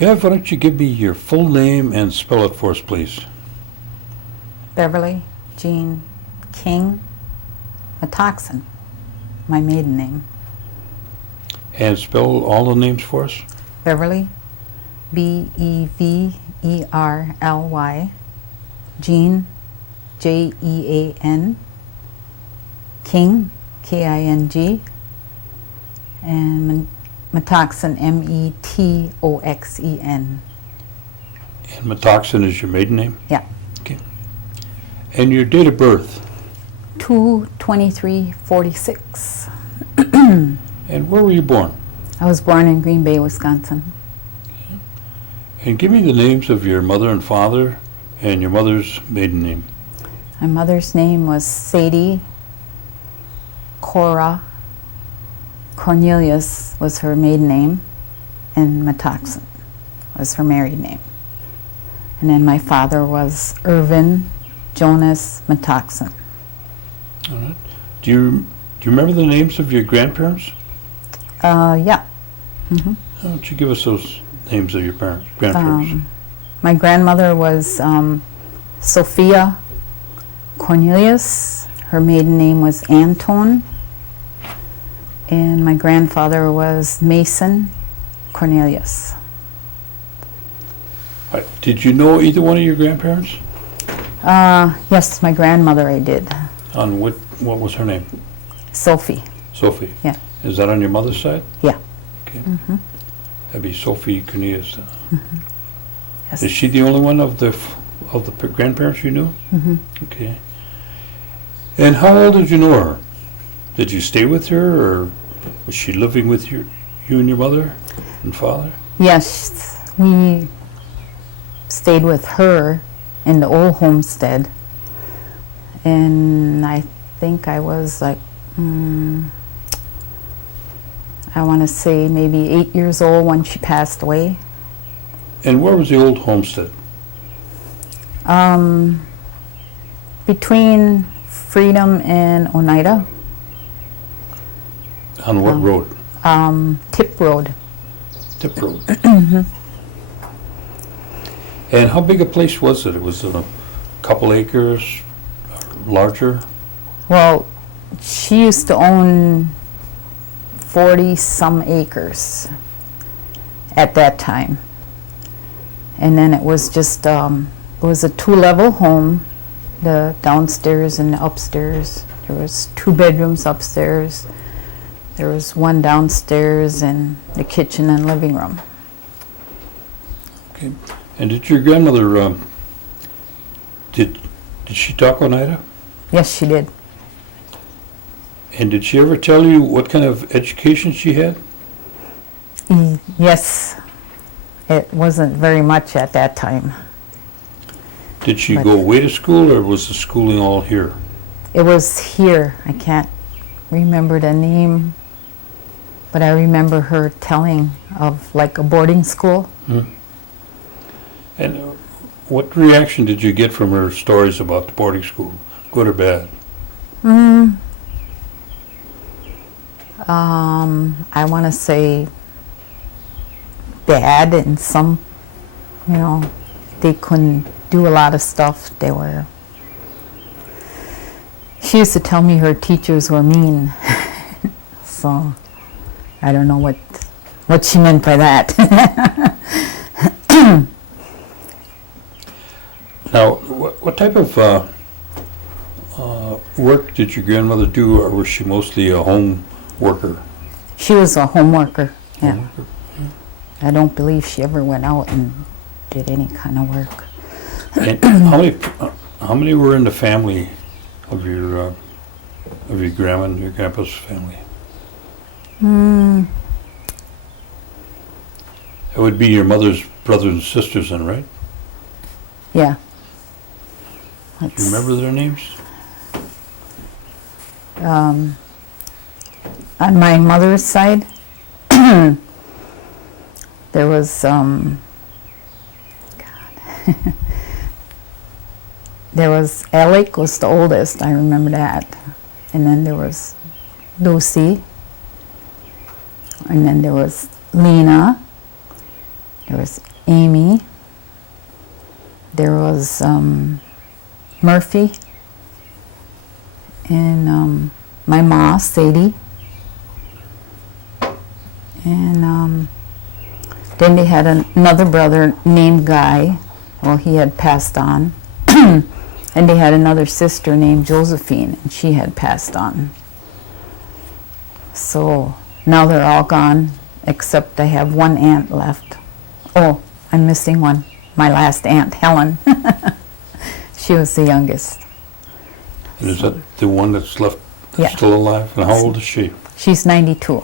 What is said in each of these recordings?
Bev, why don't you give me your full name and spell it for us, please? Beverly Jean King Metoxen, my maiden name. And spell all the names for us? Beverly, Beverly, Jean, Jean, King, King, and Metoxen, Metoxen. And Metoxen is your maiden name? Yeah. Okay. And your date of birth? 2/23/46. And where were you born? I was born in Green Bay, Wisconsin. And give me the names of your mother and father and your mother's maiden name. My mother's name was Sadie Cora. Cornelius was her maiden name, and Metoxen was her married name. And then my father was Irvin Jonas Metoxen. All right. Do you remember the names of your grandparents? Yeah. Mm-hmm. Why don't you give us those names of your grandparents? My grandmother was Sophia Cornelius. Her maiden name was Anton. And my grandfather was Mason Cornelius. Did you know either one of your grandparents? Yes, my grandmother I did. On what was her name? Sophie. Sophie. Yeah. Is that on your mother's side? Yeah. Okay. Mm-hmm. That'd be Sophie Cornelius. Mm-hmm. Yes. Is she the only one of the grandparents you knew? Mm-hmm. Okay. And how old did you know her? Did you stay with her, or was she living with you and your mother and father? Yes, we stayed with her in the old homestead, and I think I was like, I want to say maybe 8 years old when she passed away. And where was the old homestead? Between Freedom and Oneida. On what road? Tip Road. Tip Road. And how big a place was it? Was it a couple acres, larger? Well, she used to own 40-some acres at that time. And then it was just, it was a 2-level home, the downstairs and the upstairs. There was 2 bedrooms upstairs. There was 1 downstairs and the kitchen and living room. Okay. And did your grandmother, did she talk Oneida? Yes, she did. And did she ever tell you what kind of education she had? Yes. It wasn't very much at that time. Did she go away to school, or was the schooling all here? It was here. I can't remember the name, but I remember her telling of like a boarding school. Mm-hmm. And what reaction did you get from her stories about the boarding school, good or bad? I want to say bad, and some, they couldn't do a lot of stuff. She used to tell me her teachers were mean. So I don't know what she meant by that. Now, what type of work did your grandmother do, or was she mostly a home worker? She was a home worker, yeah. Home worker. I don't believe she ever went out and did any kind of work. And how many were in the family of your grandma and your grandpa's family? It would be your mother's brothers and sisters then, right? Yeah. Do you remember their names? On my mother's side, there was, there was Alec was the oldest, I remember that. And then there was Lucy. And then there was Lena. There was Amy. There was Murphy. And my ma, Sadie. And then they had another brother named Guy. Well, he had passed on. And they had another sister named Josephine, and she had passed on. So now they're all gone, except I have one aunt left. Oh, I'm missing one. My last aunt, Helen. She was the youngest. And is that the one that's left, that's Yeah. still alive? And how old is she? She's 92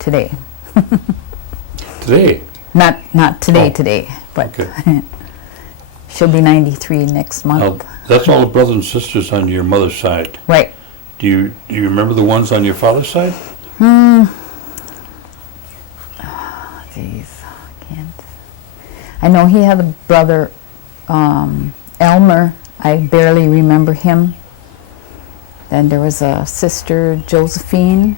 today. Today? Not today, Oh. today, but Okay. she'll be 93 next Now, month. that's all the brothers and sisters on your mother's side. Right. Do you remember the ones on your father's side? Jeez, can't. I know he had a brother, Elmer. I barely remember him. Then there was a sister, Josephine,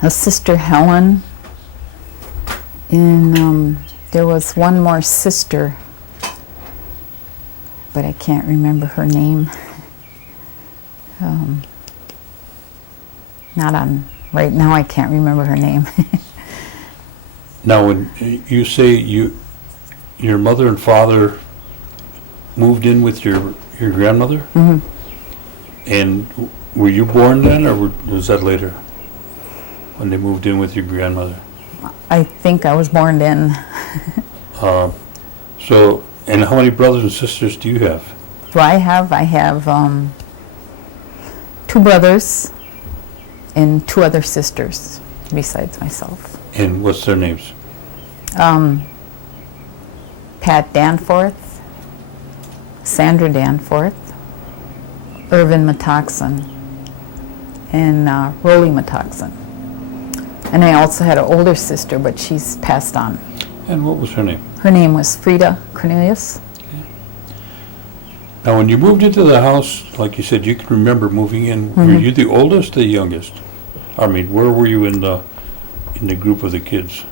a sister, Helen, and there was one more sister, but I can't remember her name. Not on, right now I can't remember her name. Now, when you say your mother and father moved in with your grandmother, Mm-hmm. and were you born then, or was that later, when they moved in with your grandmother? I think I was born then. So, and how many brothers and sisters do you have? Do I have 2 brothers and 2 other sisters besides myself. And what's their names? Pat Danforth, Sandra Danforth, Irvin Matoxen, and Rolly Matoxen. And I also had an older sister, but she's passed on. And what was her name? Her name was Frida Cornelius. Now, when you moved into the house, like you said, you can remember moving in. Were you the oldest or the youngest? I mean, where were you in the group of the kids?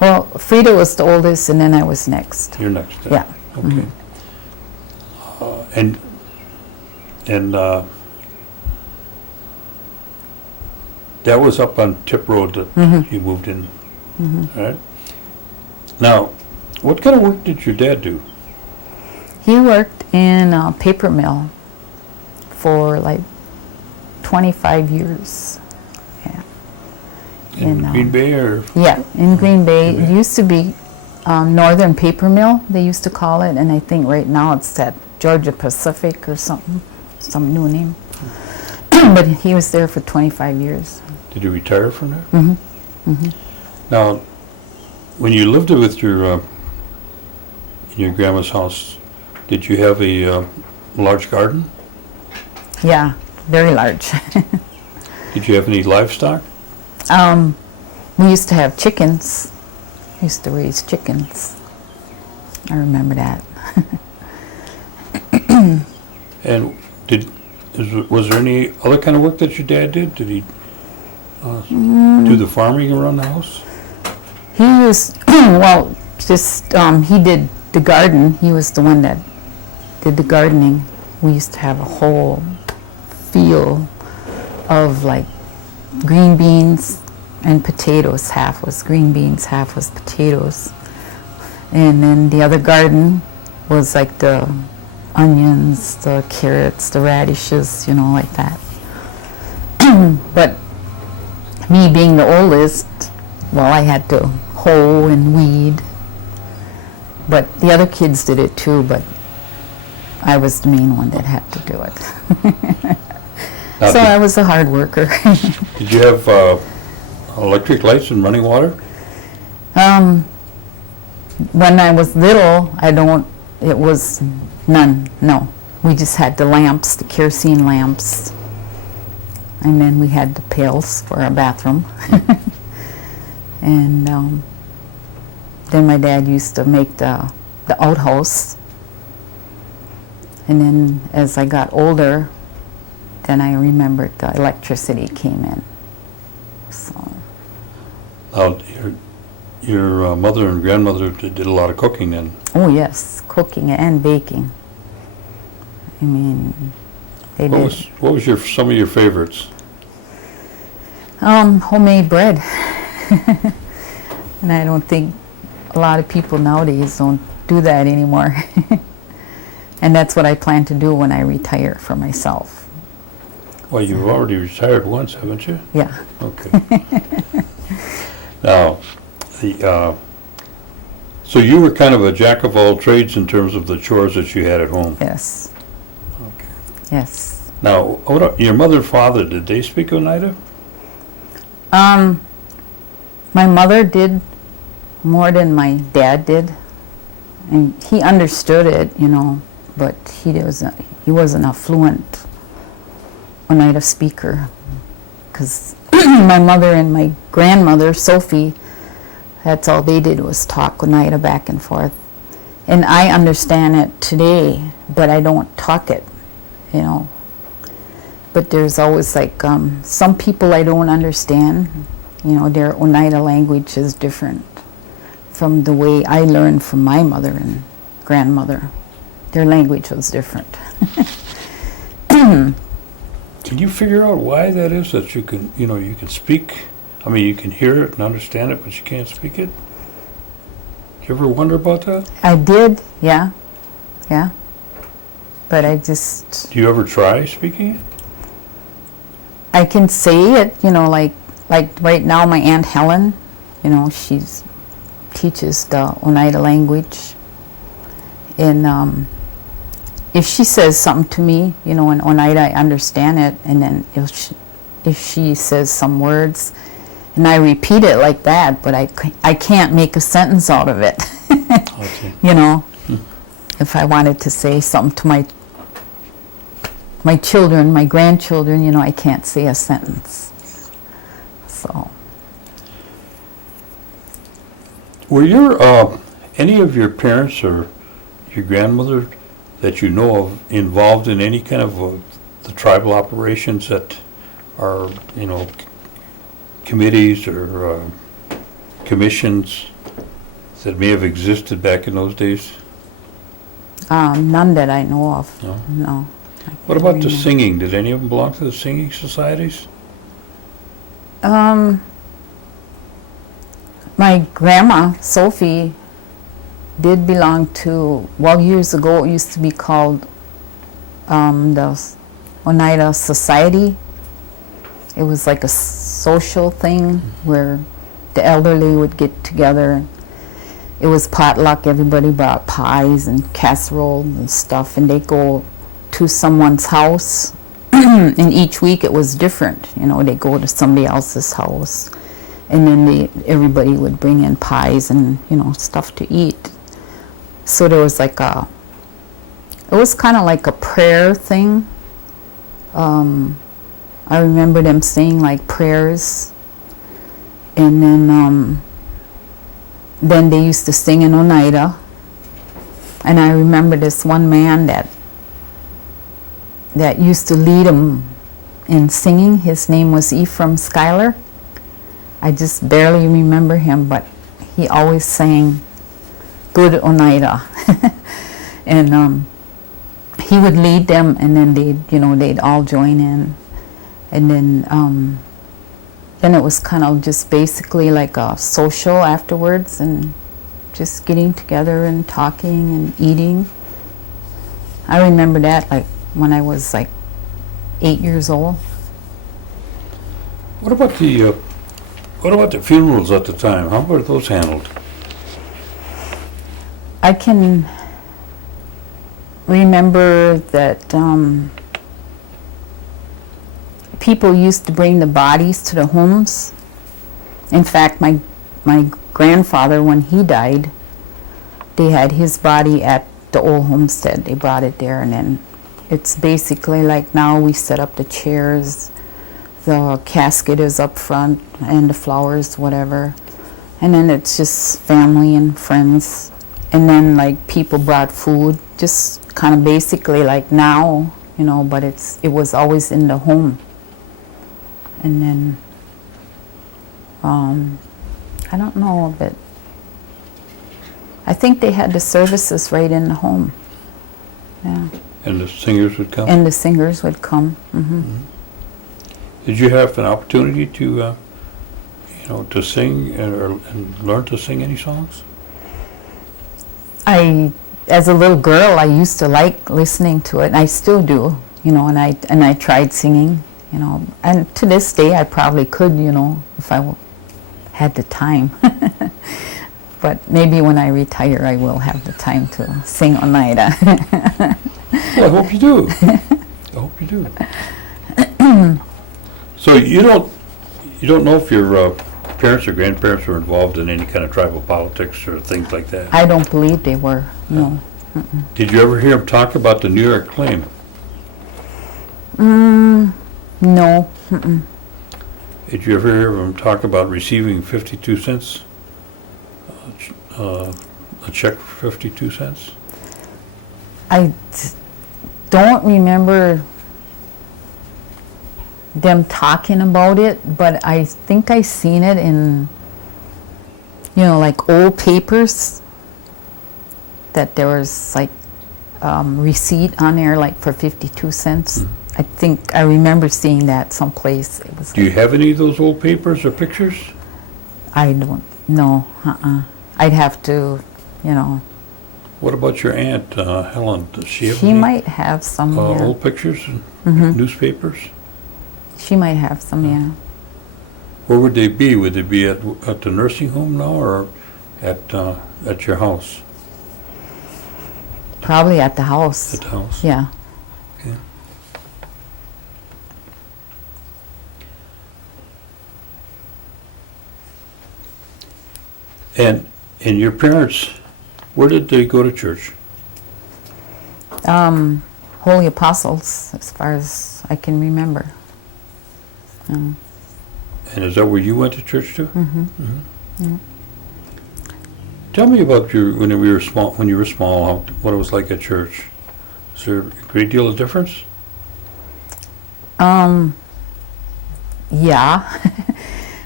Well, Frida was the oldest, and then I was next. You're next. Then. Yeah. Okay. And that was up on Tip Road that you moved in. All right. Now, what kind of work did your dad do? He worked in a paper mill for like 25 years. Yeah. In Green Bay, or Yeah, in Green Bay. Green It Bay. used to be Northern Paper Mill, they used to call it, and I think right now it's at Georgia Pacific or something, some new name. But he was there for 25 years. did you retire from there? Now, when you lived with in your grandma's house, did you have a large garden? Yeah, very large. Did you have any livestock? We used to have chickens. We used to raise chickens. I remember that. And was there any other kind of work that your dad did? Did he do the farming around the house? He was, well, just, he did the garden. He was the one that did the gardening. We used to have a whole field of like green beans and potatoes. Half was green beans, half was potatoes. And then the other garden was like the onions, the carrots, the radishes, you know, like that. But me being the oldest, well, I had to hoe and weed. But the other kids did it too, but I was the main one that had to do it. Now, So I was a hard worker. did you have electric lights and running water? When I was little, it was none, no. We just had the lamps, the kerosene lamps. And then we had the pails for our bathroom. And then my dad used to make the outhouse. And then as I got older, then I remembered the electricity came in. So, Now, your mother and grandmother did a lot of cooking then. Oh yes, cooking and baking. I mean, they did. What was some of your favorites? Homemade bread. And I don't think a lot of people nowadays don't do that anymore. And that's what I plan to do when I retire for myself. Well, you've already retired once, haven't you? Yeah. Okay. Now, so you were kind of a jack of all trades in terms of the chores that you had at home. Yes. Okay. Yes. Now, your mother and father, did they speak Oneida? My mother did more than my dad did, and he understood it, but he wasn't a fluent Oneida speaker, because my mother and my grandmother, Sophie, that's all they did was talk Oneida back and forth. And I understand it today, but I don't talk it, But there's always some people I don't understand, their Oneida language is different from the way I learned from my mother and grandmother. Their language was different. Can you figure out why that is, that you can speak? I mean, you can hear it and understand it, but you can't speak it? Do you ever wonder about that? I did, yeah. But I just... Do you ever try speaking it? I can say it, like right now my Aunt Helen, she teaches the Oneida language. And if she says something to me, in Oneida, I understand it. And then if she says some words, and I repeat it like that, but I can't make a sentence out of it. Okay. If I wanted to say something to my children, my grandchildren, I can't say a sentence. So. Were any of your parents or your grandmother that you know of involved in any kind of the tribal operations that are, committees or commissions that may have existed back in those days? None that I know of. No? No. What about the singing? Did any of them belong to the singing societies? My grandma, Sophie, did belong to, years ago it used to be called the Oneida Society. It was like a social thing where the elderly would get together. It was potluck, everybody brought pies and casserole and stuff, and they'd go to someone's house. And each week it was different, they'd go to somebody else's house. And then everybody would bring in pies and, stuff to eat. So there was it was kind of like a prayer thing. I remember them saying prayers. And then they used to sing in Oneida. And I remember this one man that used to lead them in singing. His name was Ephraim Schuyler. I just barely remember him, but he always sang good Oneida. And he would lead them, and then they'd all join in. And then it was kind of just basically like a social afterwards, and just getting together and talking and eating. I remember that when I was 8 years old. What about the funerals at the time? How were those handled? I can remember that people used to bring the bodies to the homes. In fact, my grandfather, when he died, they had his body at the old homestead. They brought it there, and then it's basically like now we set up the chairs, the casket is up front, and the flowers, whatever. And then it's just family and friends. And then people brought food, just kind of basically like now, but it was always in the home. And then, I don't know, but I think they had the services right in the home. Yeah. And the singers would come? And the singers would come. Did you have an opportunity to, to sing and learn to sing any songs? As a little girl, I used to like listening to it, and I still do, and I tried singing, and to this day I probably could, if I had the time. But maybe when I retire, I will have the time to sing Oneida. Well, I hope you do. I hope you do. So you don't know if your parents or grandparents were involved in any kind of tribal politics or things like that? I don't believe they were, no. Did you ever hear them talk about the New York claim? No. Did you ever hear them talk about receiving 52 cents? A check for 52 cents? I don't remember them talking about it, but I think I seen it in, like old papers, that there was like receipt on there like for 52 cents. I think I remember seeing that someplace. It was. Do you have any of those old papers or pictures? I don't know. I'd have to, What about your aunt, Helen? Does she have She any might have some, yeah. old pictures and newspapers? She might have some, yeah. Where would they be? Would they be at the nursing home now, or at your house? Probably at the house. At the house? Yeah. Okay. And your parents, where did they go to church? Holy Apostles, as far as I can remember. And is that where you went to church too? Yeah. Tell me about when you were small, what it was like at church. Is there a great deal of difference? Yeah.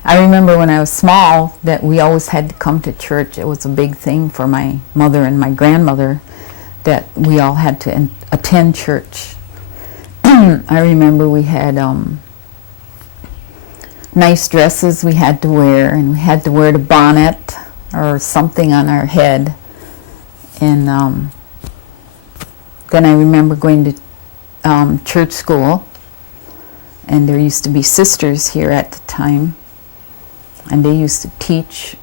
I remember when I was small that we always had to come to church. It was a big thing for my mother and my grandmother that we all had to attend church. I remember we had nice dresses we had to wear, and we had to wear the bonnet or something on our head. And then I remember going to church school, and there used to be sisters here at the time, and they used to teach.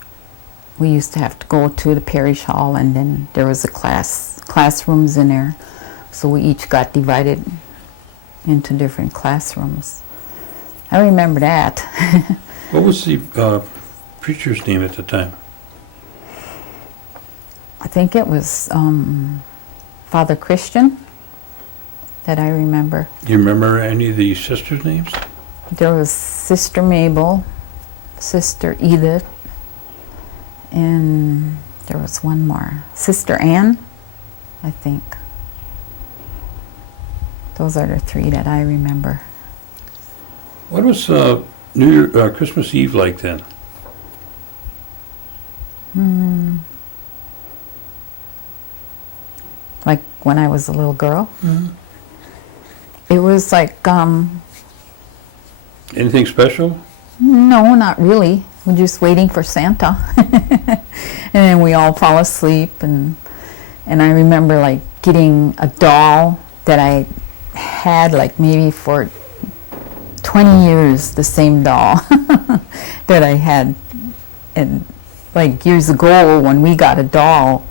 We used to have to go to the parish hall, and then there was classrooms in there, so we each got divided into different classrooms. I remember that. What was the preacher's name at the time? I think it was Father Christian that I remember. Do you remember any of the sisters' names? There was Sister Mabel, Sister Edith, and there was one more. Sister Ann, I think. Those are the three that I remember. What was Christmas Eve like then? Like when I was a little girl. It was like, Anything special? no, not really. We're just waiting for Santa. And then we all fall asleep, and I remember like getting a doll that I had like maybe for 20 years, the same doll that I had. And like years ago when we got a doll,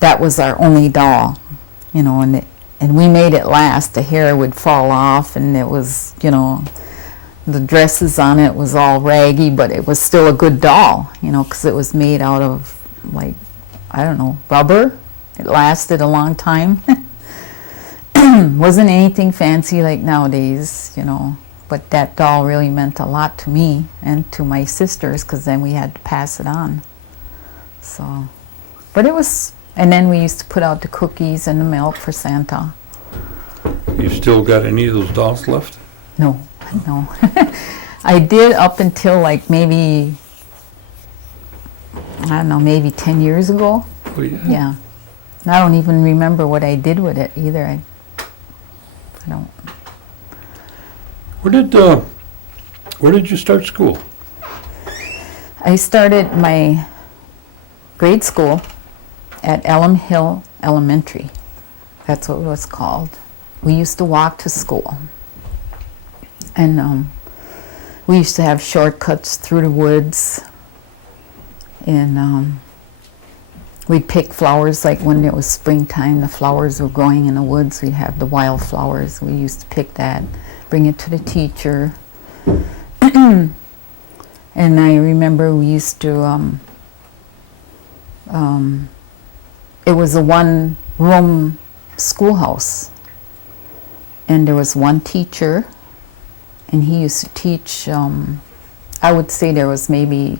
that was our only doll, and we made it last. The hair would fall off, and it was, the dresses on it was all raggy, but it was still a good doll, because it was made out of, like, I don't know, rubber. It lasted a long time. Wasn't anything fancy like nowadays, but that doll really meant a lot to me and to my sisters, because then we had to pass it on. So, but it was, and then we used to put out the cookies and the milk for Santa. You still got any of those dolls left? No. I did up until like maybe I don't know, maybe 10 years ago. Oh, yeah? Yeah. And I don't even remember what I did with it either. I don't. Where did you start school? I started my grade school at Elm Hill Elementary. That's what it was called. We used to walk to school. And we used to have shortcuts through the woods. And we'd pick flowers, like when it was springtime, the flowers were growing in the woods. We'd have the wildflowers. We used to pick that, bring it to the teacher. And I remember we used to, it was a one-room schoolhouse. And there was one teacher, and he used to teach, I would say there was maybe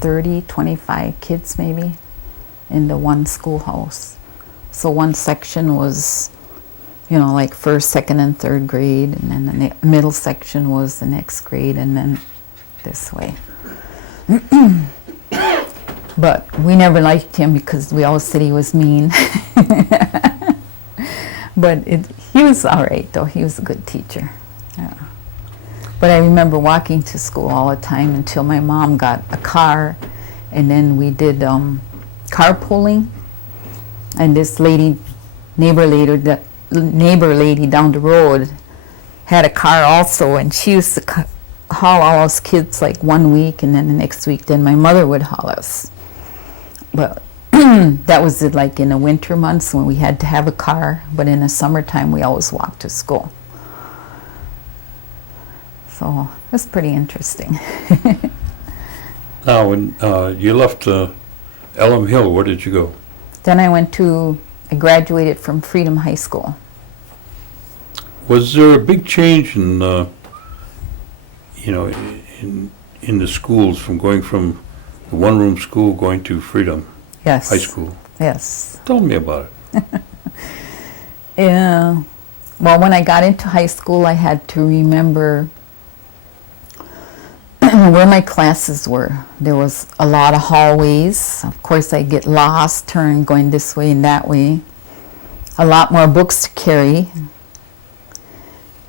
30, 25 kids maybe in the one schoolhouse. So one section was, you know, like first, second, and third grade, and then the middle section was the next grade, and then this way. But we never liked him because we always said he was mean. But he was all right, though. He was a good teacher. Yeah. But I remember walking to school all the time until my mom got a car, and then we did carpooling. And this neighbor lady down the road had a car also, and she used to haul all us kids like 1 week, and then the next week, then my mother would haul us. But that was like in the winter months when we had to have a car, but in the summertime we always walked to school. So it was pretty interesting. Now, when you left Elm Hill, where did you go? Then I graduated from Freedom High School. Was there a big change in, you know, in the schools from going from the one-room school going to Freedom Yes. High School? Yes. Tell me about it. Yeah. Well, when I got into high school, I had to remember where my classes were. There was a lot of hallways. Of course, I'd get lost, going this way and that way. A lot more books to carry.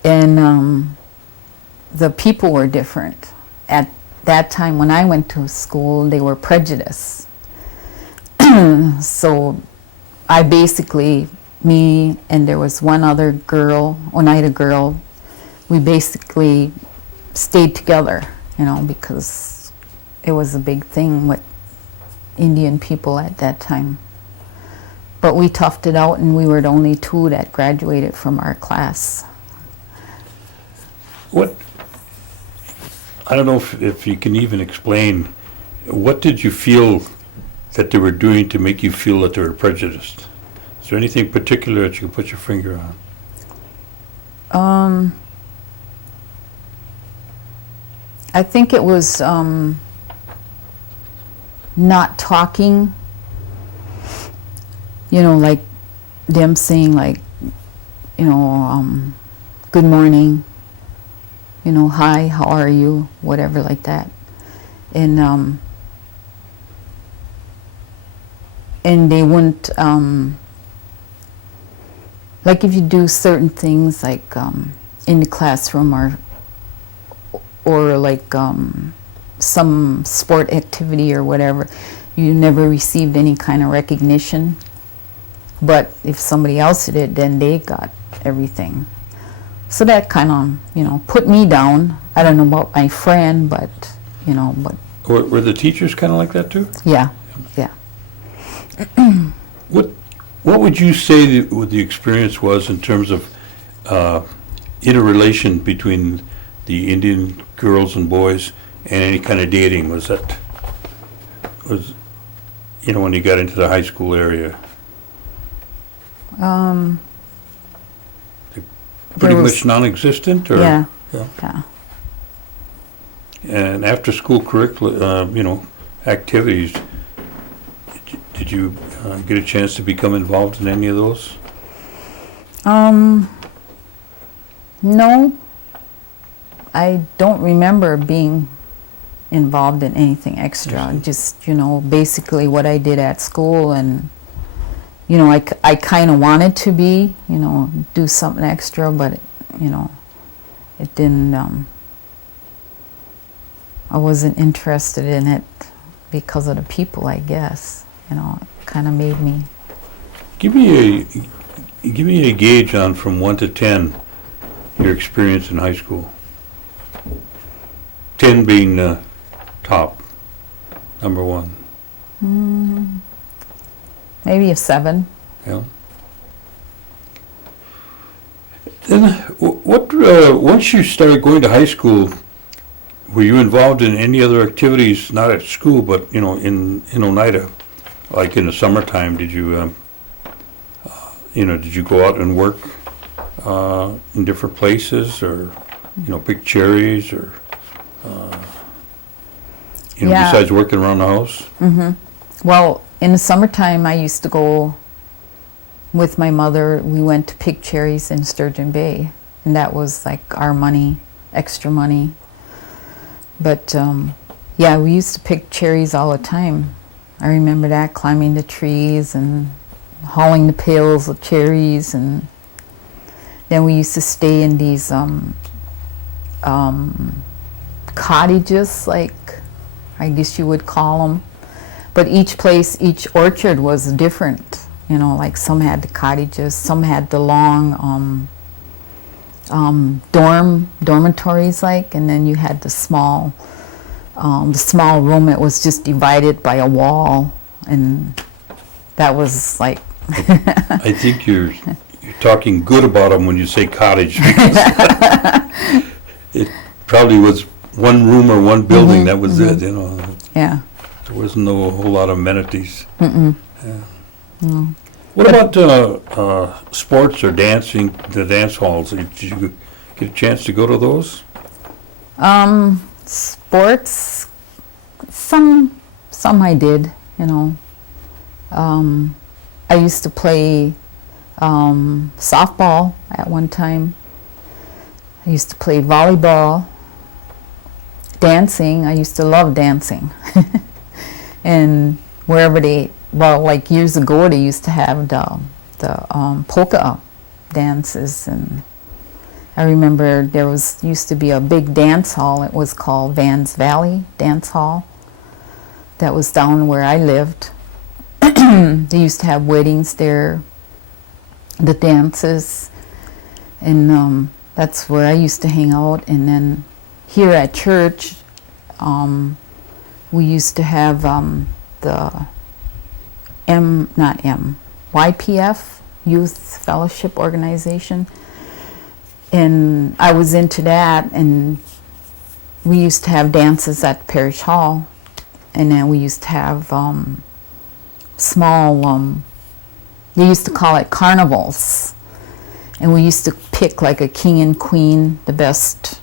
And the people were different. At that time, when I went to school, they were prejudiced. So I basically, me and there was one other girl, Oneida girl, we basically stayed together, you know, because it was a big thing with Indian people at that time. But we toughed it out, and we were the only two that graduated from our class. I don't know if you can even explain, what did you feel that they were doing to make you feel that they were prejudiced? Is there anything particular that you can put your finger on? I think it was not talking, you know, like them saying like, you know, good morning, you know, hi, how are you, whatever like that. And they wouldn't, like if you do certain things like in the classroom or like some sport activity or whatever, you never received any kind of recognition. But if somebody else did it, then they got everything. So that kind of, you know, put me down. I don't know about my friend, but, you know, but... Were the teachers kind of like that too? Yeah, yeah. What would you say what the experience was in terms of interrelation between the Indian girls and boys and any kind of dating? Was you know, when you got into the high school area? Pretty much non-existent, or? Yeah. And after school curriculum, you know, activities, did you get a chance to become involved in any of those? No, I don't remember being involved in anything extra. Just, basically what I did at school, and, I kind of wanted to be, do something extra, but, it didn't, I wasn't interested in it because of the people, I guess. It kind of made me. Give me a gauge on from 1 to 10 your experience in high school. 10 being top, number 1. Maybe a 7. Yeah. Then what? Once you started going to high school, were you involved in any other activities, not at school, but in Oneida, like in the summertime? Did you did you go out and work in different places, or pick cherries, or Yeah. besides working around the house? Well, in the summertime, I used to go with my mother. We went to pick cherries in Sturgeon Bay, and that was like our money, extra money. But yeah, we used to pick cherries all the time. I remember that, climbing the trees and hauling the pails of cherries, and then we used to stay in these cottages, like I guess you would call them. But each orchard was different. Like some had the cottages, some had the long dormitories, like, and then you had the small room. It was just divided by a wall, and that was like. I think you're talking good about them when you say cottage. It probably was one room or one building. That was it. Yeah. There wasn't a whole lot of amenities. Yeah. What about sports or dancing? The dance halls. Did you get a chance to go to those? Sports. Some I did. I used to play softball at one time. I used to play volleyball. Dancing, I used to love dancing. And wherever like years ago, they used to have the polka dances, and I remember there used to be a big dance hall. It was called Vans Valley Dance Hall. That was down where I lived. They used to have weddings there, the dances, and that's where I used to hang out. And then here at church, we used to have the YPF, Youth Fellowship Organization, and I was into that, and we used to have dances at the parish hall, and then we used to have small, they used to call it carnivals, and we used to pick like a king and queen, the best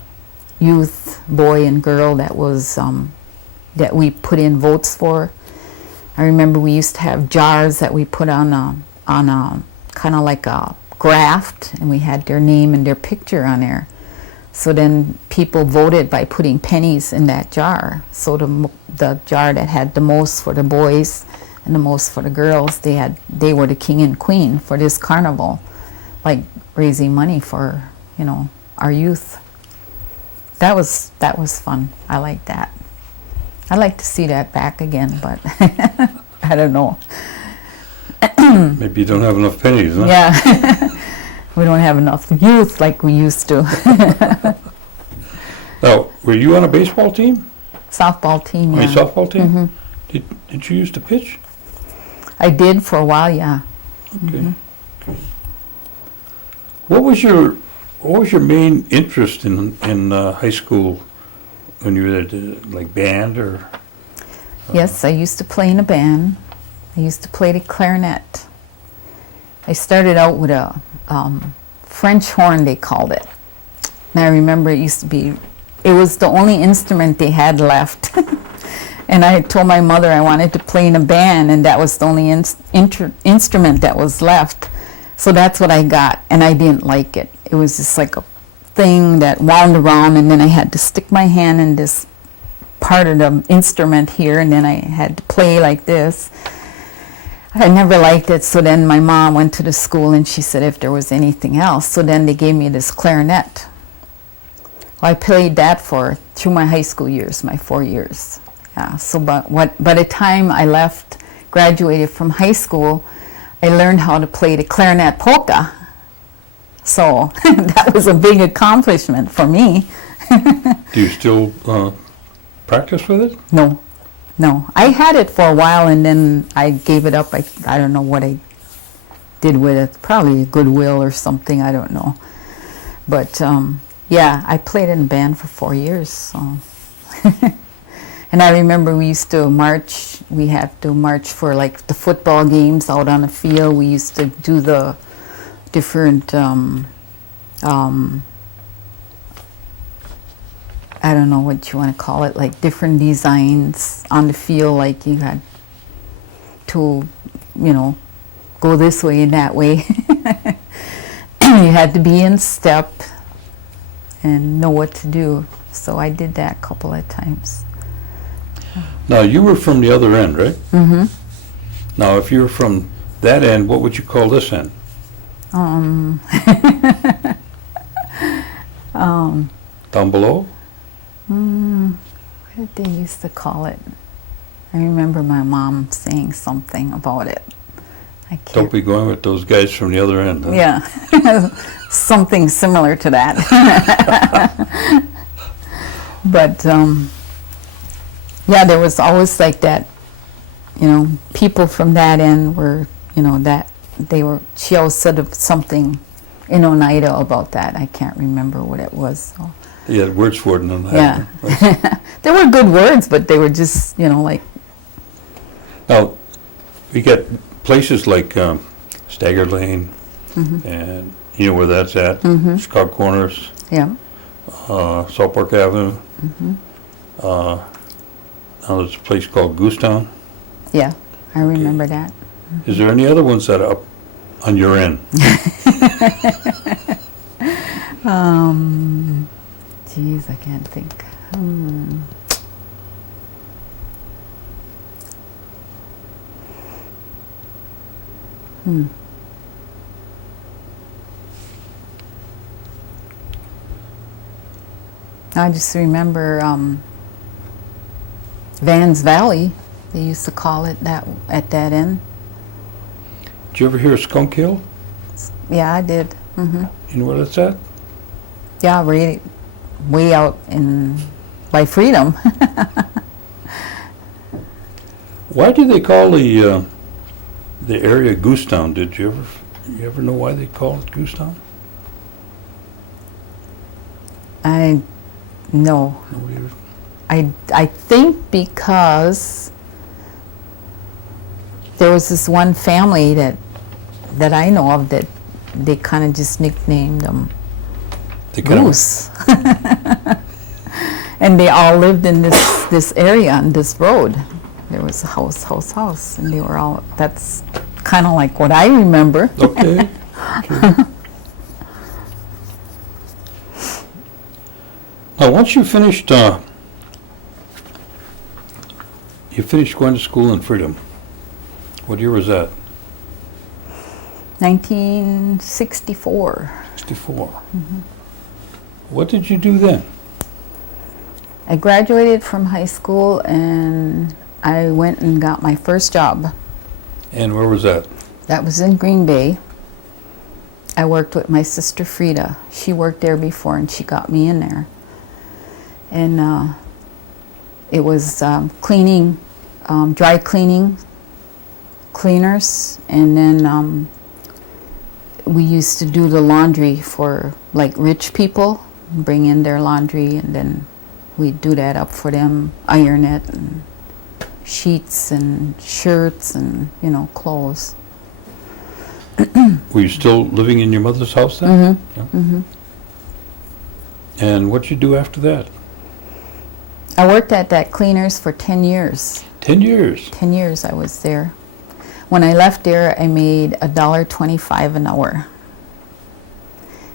youth boy and girl that was that we put in votes for. I remember we used to have jars that we put on a kind of like a graft, and we had their name and their picture on there. So then people voted by putting pennies in that jar. So the jar that had the most for the boys and the most for the girls, they were the king and queen for this carnival, like raising money for our youth. That was fun. I like that. I'd like to see that back again, but I don't know. Maybe you don't have enough pennies, huh? Yeah. We don't have enough youth like we used to. Now, were you on a baseball team? Softball team, yeah. A softball team? Did you used to pitch? I did for a while, yeah. Okay. What was your main interest in high school when you were at like band or? Yes, I used to play in a band. I used to play the clarinet. I started out with a French horn, they called it. And I remember it was the only instrument they had left. And I told my mother I wanted to play in a band, and that was the only instrument that was left. So that's what I got, and I didn't like it. It was just like a thing that wound around, and then I had to stick my hand in this part of the instrument here, and then I had to play like this. I never liked it, so then my mom went to the school and she said if there was anything else. So then they gave me this clarinet. Well, I played that through my high school years, my 4 years. Yeah. So by the time I left, graduated from high school, I learned how to play the clarinet polka. So that was a big accomplishment for me. Do you still practice with it? No. I had it for a while and then I gave it up. I don't know what I did with it. Probably Goodwill or something, I don't know. But yeah, I played in a band for 4 years. So. And I remember we used to march. We had to march for like the football games out on the field. We used to do the different I don't know what you want to call it, like different designs on the field, like you had to, go this way and that way. You had to be in step and know what to do. So I did that a couple of times. Now, you were from the other end, right? Mm-hmm. Now, if you were from that end, what would you call this end? Down below? What did they used to call it? I remember my mom saying something about it. I can't. Don't be going with those guys from the other end. Huh? Yeah, something similar to that. But yeah, there was always like that. People from that end were, that they were. She always said of something in Oneida about that. I can't remember what it was. So. You had words for it in Oneida. Yeah, Right? there were good words, but they were just, like. Now, we got places like Stagger Lane, and you know where that's at, Chicago Corners, Yeah. Salt Park Avenue. Now there's a place called Goosetown. Yeah, I remember that. Is there any other ones that are up on your end? Geez, I can't think. I just remember Vans Valley, they used to call it that at that end. Did you ever hear of Skunk Hill? Yeah, I did. You know where that's at? Yeah, way out by Freedom. Why do they call the area Goosetown? Did you ever know why they call it Goosetown? No. Nobody ever- I think because there was this one family that I know of that they kind of just nicknamed them They kind of Goose. And they all lived in this area on this road. There was a house, and they were all, that's kind of like what I remember. okay. Now, once you finished going to school in Freedom, what year was that? 1964. 64. What did you do then? I graduated from high school and I went and got my first job. And where was that? That was in Green Bay. I worked with my sister Frida. She worked there before and she got me in there. And it was cleaning, dry cleaners, and then we used to do the laundry for like rich people, bring in their laundry, and then we'd do that up for them, iron it, and sheets and shirts and clothes. Were you still living in your mother's house then? Yeah. And what'd you do after that? I worked at that cleaners for 10 years. 10 years? 10 years I was there. When I left there, I made $1.25 an hour.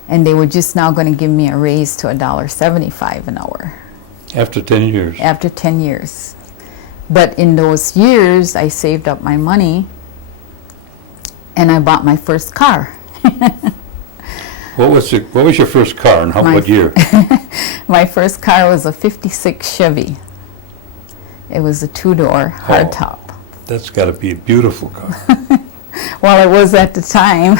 And they were just now going to give me a raise to $1.75 an hour. After 10 years. After 10 years. But in those years, I saved up my money and I bought my first car. What was your first car and what year? My first car was a 56 Chevy. It was a 2-door hardtop. That's got to be a beautiful car. Well, it was at the time.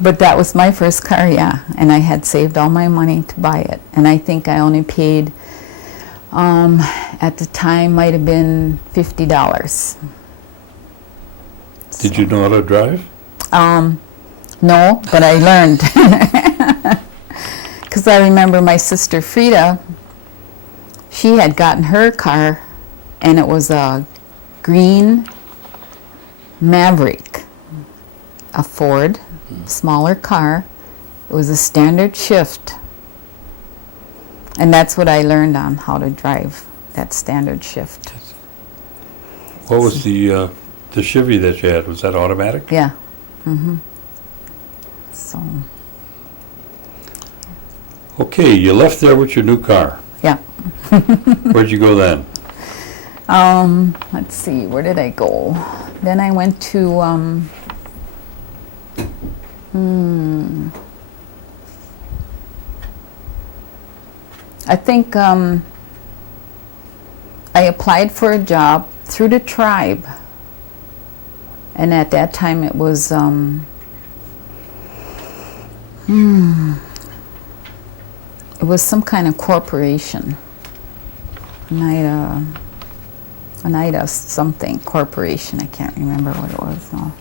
But that was my first car, yeah. And I had saved all my money to buy it. And I think I only paid, at the time, might have been $50. Did you know how to drive? No, but I learned. Because I remember my sister Frida, she had gotten her car, and it was a green Maverick, a Ford, smaller car. It was a standard shift. And that's what I learned on how to drive, that standard shift. What was the Chevy that you had? Was that automatic? Yeah. So, Okay, you left there with your new car. yeah. Where'd you go then? Let's see, where did I go? Then I went to, I think I applied for a job through the tribe. And at that time it was, it was some kind of corporation. Oneida something corporation. I can't remember what it was now.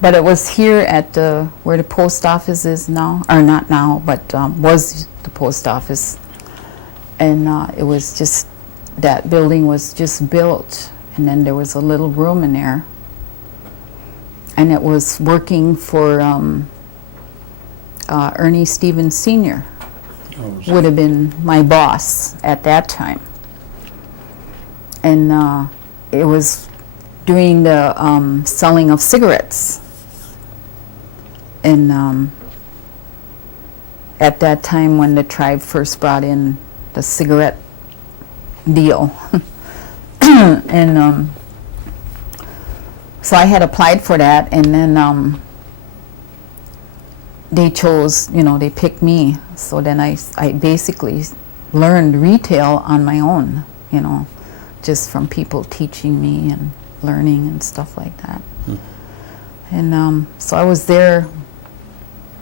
But it was here at where the post office is now, or not now, but was the post office. And it was just, that building was just built, and then there was a little room in there. And it was working for Ernie Stevens Sr. Would have been my boss at that time. And it was doing the selling of cigarettes. And at that time when the tribe first brought in the cigarette deal. And so I had applied for that, and then they chose, they picked me. So then I basically learned retail on my own, just from people teaching me and learning and stuff like that. And so I was there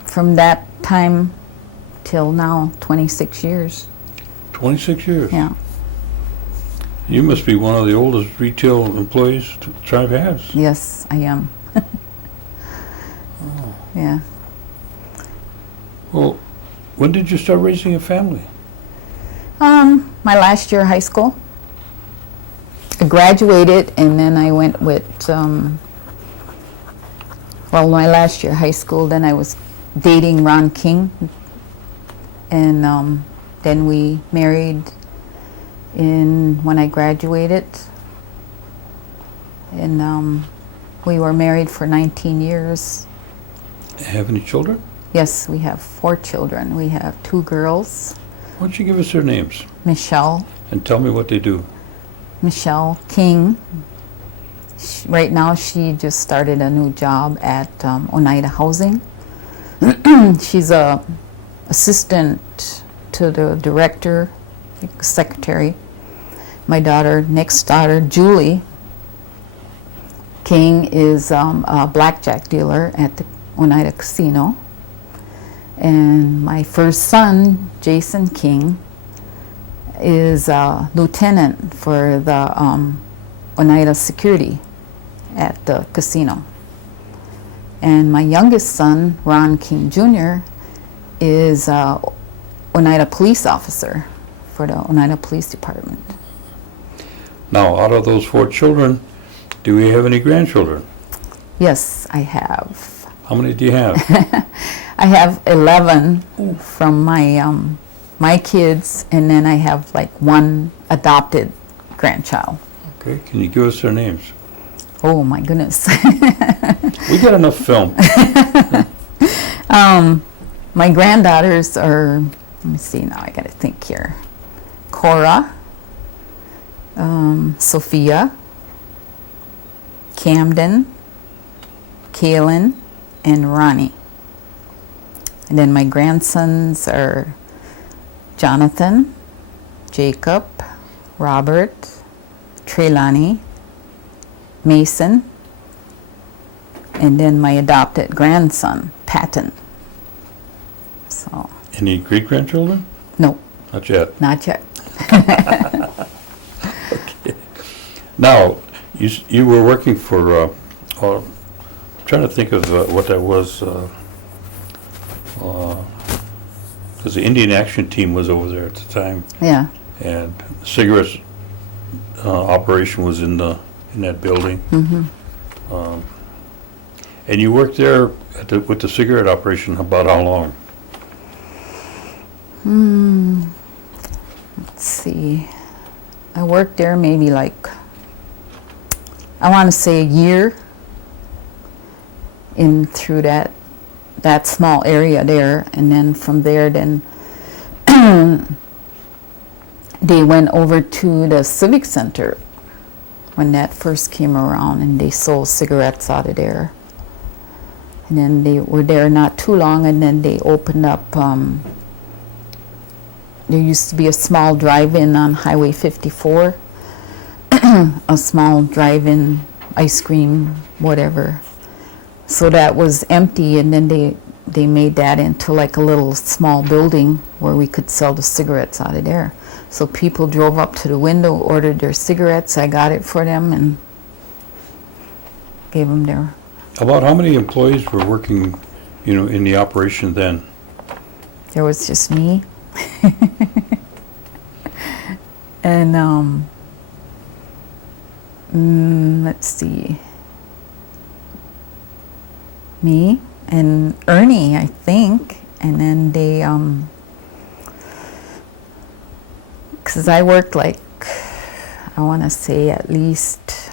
from that time till now, 26 years. 26 years? Yeah. You must be one of the oldest retail employees the tribe has. Yes, I am. Yeah. Well, when did you start raising a family? My last year of high school. I graduated, and then I went with, my last year of high school, then I was dating Ron King, and then we married when I graduated, and we were married for 19 years. Have any children? Yes, we have 4 children. We have 2 girls. Why don't you give us their names? Michelle. And tell me what they do. Michelle King. Right now she just started a new job at Oneida Housing. She's a assistant to the director, secretary. My next daughter, Julie King, is a blackjack dealer at the Oneida Casino. And my first son, Jason King, is a lieutenant for the Oneida Security at the casino. And my youngest son, Ron King Jr., is a Oneida police officer for the Oneida Police Department. Now, out of those 4 children, do we have any grandchildren? Yes, I have. How many do you have? I have 11 from my kids, and then I have like 1 adopted grandchild. Okay, can you give us their names? Oh my goodness. We got enough film. My granddaughters are, let me see now, I gotta think here. Cora, Sophia, Camden, Kaylin, and Ronnie. And then my grandsons are Jonathan, Jacob, Robert, Treylani, Mason, and then my adopted grandson, Patton. So, Any great-grandchildren? no, Not yet. not yet. Now, you were working for, I'm trying to think of what that was, because the Indian Action Team was over there at the time, Yeah, and the cigarettes operation was in that building. And you worked there with the cigarette operation about how long? let's see. I worked there maybe like, I want to say a year in through that small area there, and then from there then they went over to the Civic Center when that first came around, and they sold cigarettes out of there. And then they were there not too long, and then they opened up, there used to be a small drive-in on Highway 54, a small drive-in ice cream, whatever. So that was empty, and then they made that into like a little small building where we could sell the cigarettes out of there. So people drove up to the window, ordered their cigarettes, I got it for them and gave them their... About how many employees were working, in the operation then? There was just me. And let's see, me and Ernie, I think, and then they because I worked like, I want to say at least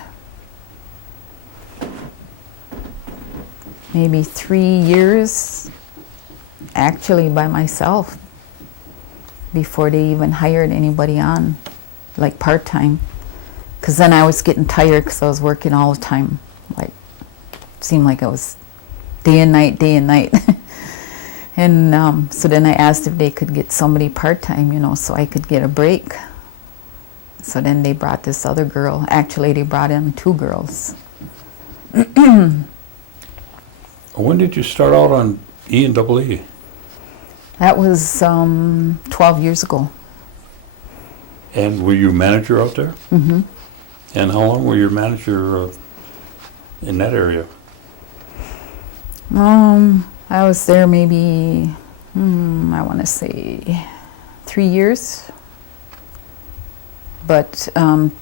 maybe 3 years actually by myself before they even hired anybody on, like part-time. Because then I was getting tired because I was working all the time. Like, seemed like I was day and night. And so then I asked if they could get somebody part-time, so I could get a break. So then they brought this other girl. Actually, they brought in 2 girls. When did you start out on E&EE? That was 12 years ago. And were you manager out there? Mm-hmm. And how long were you manager in that area? I was there maybe, I want to say 3 years. But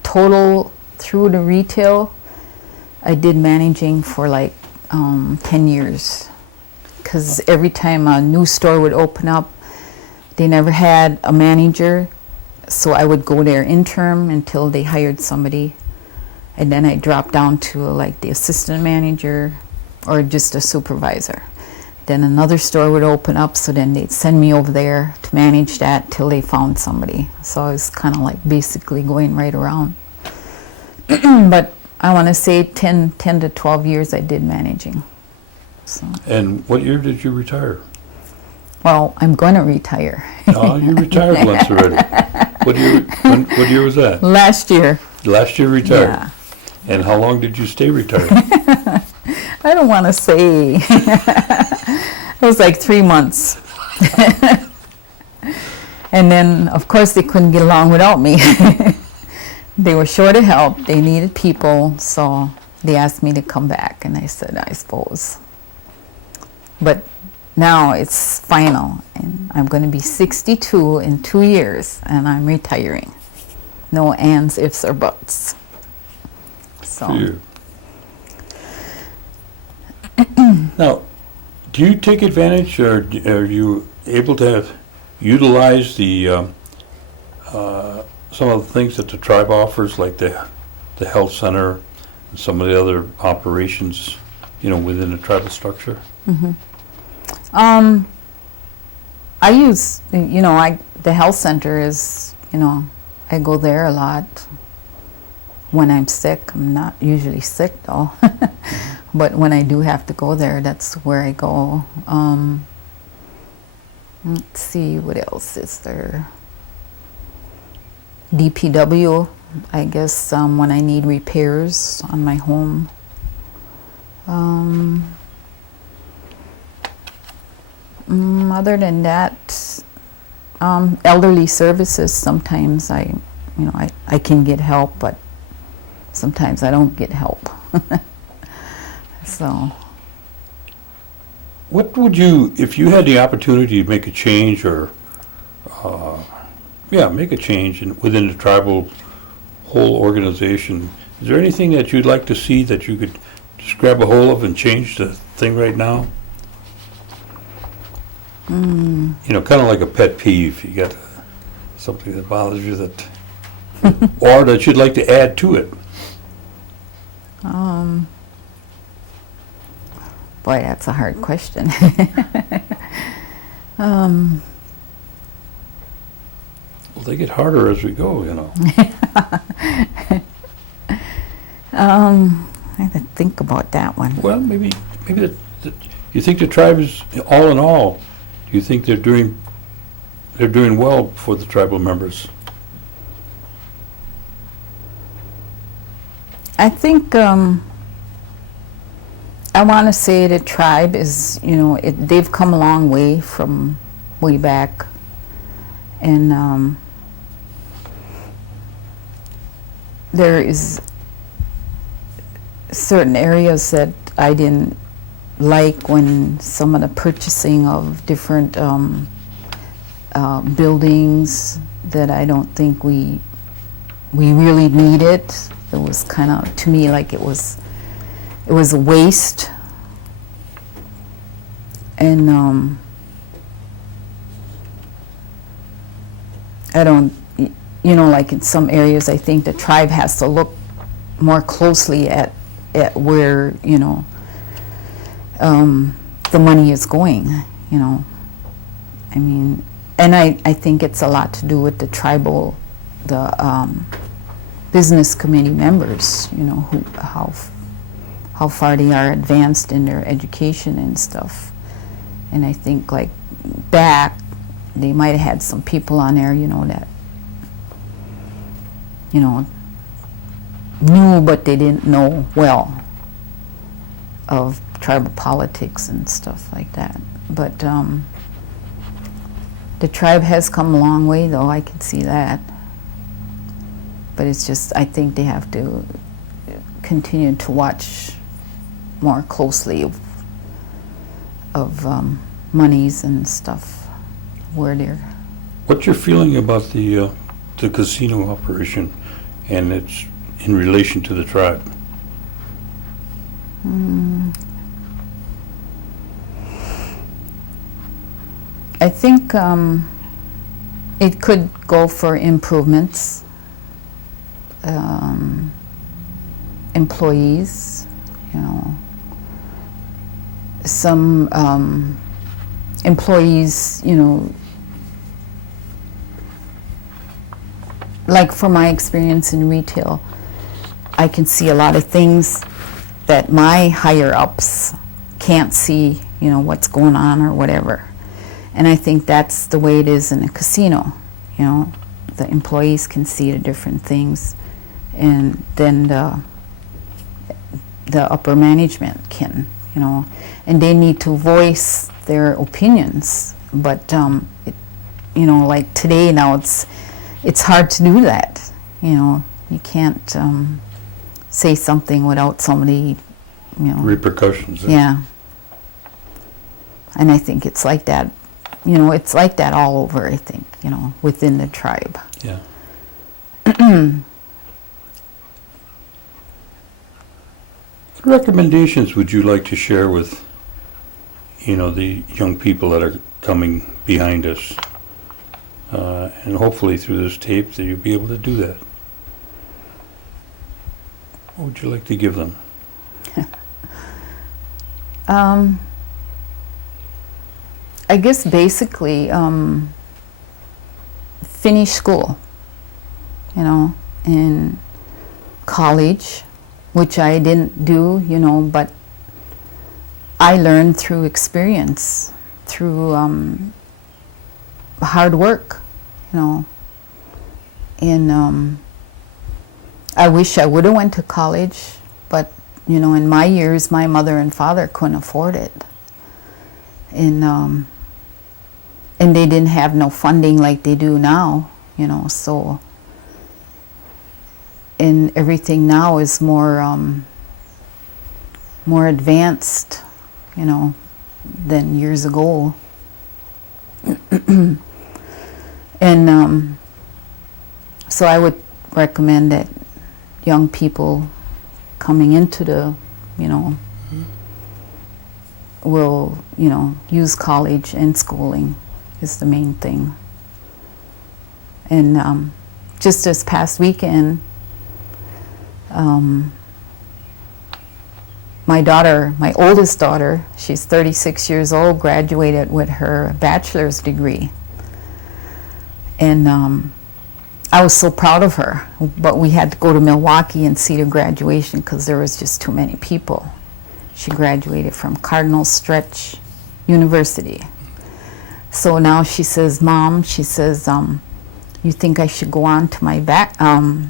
total through the retail, I did managing for like 10 years. Because every time a new store would open up, they never had a manager. So I would go there interim until they hired somebody. And then I dropped down to like the assistant manager or just a supervisor. Then another store would open up, so then they'd send me over there to manage that till they found somebody. So I was kind of like basically going right around. But I want to say 10 to 12 years I did managing. So. And what year did you retire? Well, I'm going to retire. Oh, you retired once already. What year was that? Last year. Last year retired? Yeah. And how long did you stay retired? I don't want to say. It was like 3 months. And then, of course, they couldn't get along without me. They were short of help. They needed people, so they asked me to come back, and I said, I suppose. But now it's final, and I'm going to be 62 in 2 years, and I'm retiring. No ands, ifs, or buts. So. You. Now, do you take advantage, or are you able to utilize the some of the things that the tribe offers, like the health center and some of the other operations, within the tribal structure? Mm-hmm. I use, the health center is, I go there a lot when I'm sick. I'm not usually sick though. But when I do have to go there, that's where I go. Let's see, what else is there? DPW, I guess, when I need repairs on my home. Other than that, elderly services, sometimes I can get help, but sometimes I don't get help. So. What would you, if you had the opportunity to make a change or, make a change within the tribal whole organization, is there anything that you'd like to see that you could just grab a hold of and change the thing right now? Kind of like a pet peeve. You got something that bothers you that, or that you'd like to add to it. Boy, that's a hard question. Well, they get harder as we go, I have to think about that one. Well, maybe you think the tribe is, all in all, do you think they're doing well for the tribal members? I think I want to say the tribe is, they've come a long way from way back, and there is certain areas that I didn't like when some of the purchasing of different buildings that I don't think we really needed. It was kind of, to me, like it was a waste. And I don't, like in some areas, I think the tribe has to look more closely at where, the money is going, I mean, and I think it's a lot to do with the tribal, business committee members, how far they are advanced in their education and stuff. And I think like back, they might have had some people on there, that, knew but they didn't know well of tribal politics and stuff like that. But the tribe has come a long way, though, I can see that. But it's just, I think they have to continue to watch more closely of monies and stuff, where they're. What's your feeling about the casino operation and its in relation to the tribe? I think it could go for improvements. Employees, some employees, like from my experience in retail, I can see a lot of things that my higher ups can't see, what's going on or whatever. And I think that's the way it is in a casino, the employees can see the different things, and then the upper management can, and they need to voice their opinions. But like today now, it's hard to do that. You can't say something without somebody, Repercussions. Yeah. And I think it's like that. It's like that all over, I think, within the tribe. Yeah. What recommendations would you like to share with, the young people that are coming behind us? And hopefully through this tape that you'll be able to do that. What would you like to give them? I guess basically finish school, you know, in college, which I didn't do, you know, but I learned through experience, through hard work, you know. And I wish I would have went to college, but, you know, in my years, my mother and father couldn't afford it. And they didn't have no funding like they do now, you know, so, and everything now is more advanced, you know, than years ago. And so I would recommend that young people coming into the, you know, will, you know, use college and schooling is the main thing. And just this past weekend, my daughter, my oldest daughter, she's 36 years old, graduated with her bachelor's degree. And I was so proud of her, but we had to go to Milwaukee and see the graduation because there was just too many people. She graduated from Cardinal Stretch University. So now she says, Mom, she says, you think I should go on to my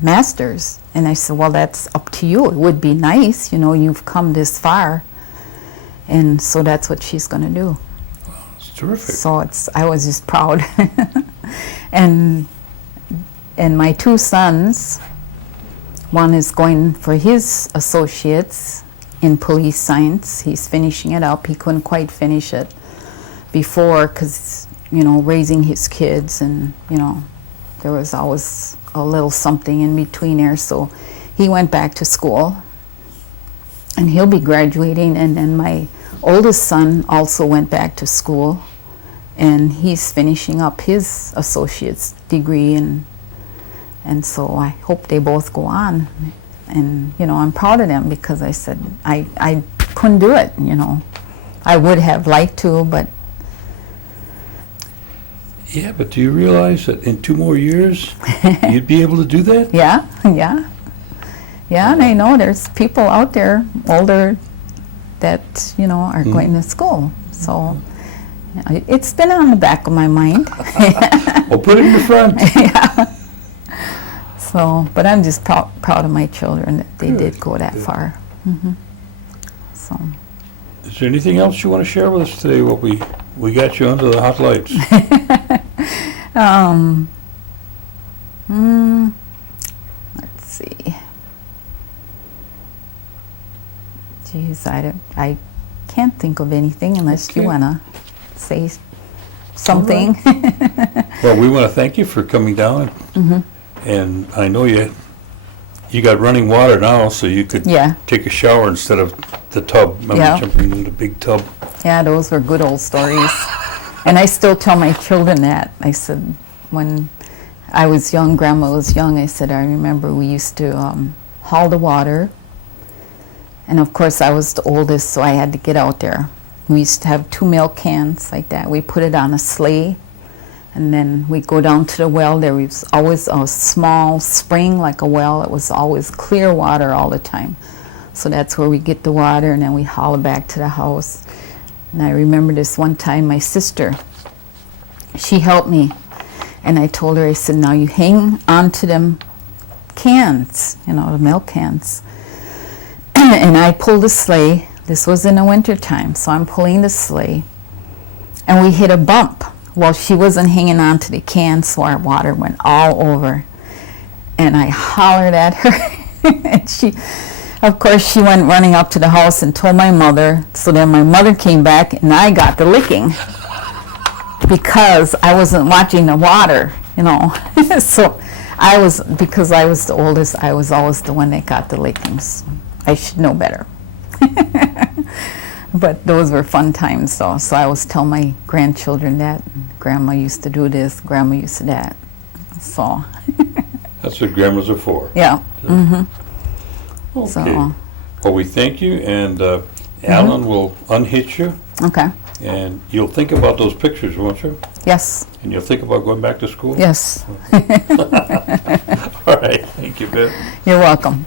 master's? And I said, well, that's up to you. It would be nice, you know, you've come this far. And so that's what she's going to do. It's terrific. So I was just proud. And my two sons, one is going for his associates in police science. He's finishing it up. He couldn't quite finish it before because, you know, raising his kids and, you know, there was always a little something in between there. So he went back to school and he'll be graduating. And then my oldest son also went back to school and he's finishing up his associate's degree. And so I hope they both go on. And, you know, I'm proud of them because I said I couldn't do it, you know. I would have liked to, but... Yeah, but do you realize that in 2 more years, you'd be able to do that? Yeah. Yeah, and I know there's people out there older that, you know, are going to school. So it's been on the back of my mind. Well, put it in the front. Yeah. So, but I'm just proud of my children that they did go that far. Mm-hmm. So. Is there anything else you want to share with us today? What we got you under the hot lights. Let's see. Geez, I can't think of anything unless you want to say something. Right. Well, we want to thank you for coming down. Mm-hmm. And I know you got running water now, so you could take a shower instead of the tub. Remember jumping into the big tub? Yeah, those were good old stories. And I still tell my children that. I said, when I was young, Grandma was young, I said, I remember we used to haul the water. And of course, I was the oldest, so I had to get out there. We used to have 2 milk cans like that. We put it on a sleigh. And then we go down to the well. There was always a small spring, like a well. It was always clear water all the time. So that's where we get the water, and then we haul it back to the house. And I remember this one time, my sister, she helped me. And I told her, I said, now you hang on to them cans, you know, the milk cans. And I pulled the sleigh. This was in the winter time, so I'm pulling the sleigh. And we hit a bump. Well, she wasn't hanging on to the can, so our water went all over. And I hollered at her. And she, of course, she went running up to the house and told my mother. So then my mother came back, and I got the licking because I wasn't watching the water, you know. So because I was the oldest, I was always the one that got the lickings. I should know better. But those were fun times, though. So I always tell my grandchildren that Grandma used to do this, Grandma used to that. So. That's what grandmas are for. Yeah. Mm-hmm. Okay. So. Well, we thank you, and Alan will unhitch you, Okay. and you'll think about those pictures, won't you? Yes. And you'll think about going back to school? Yes. All right, thank you, Bev. You're welcome.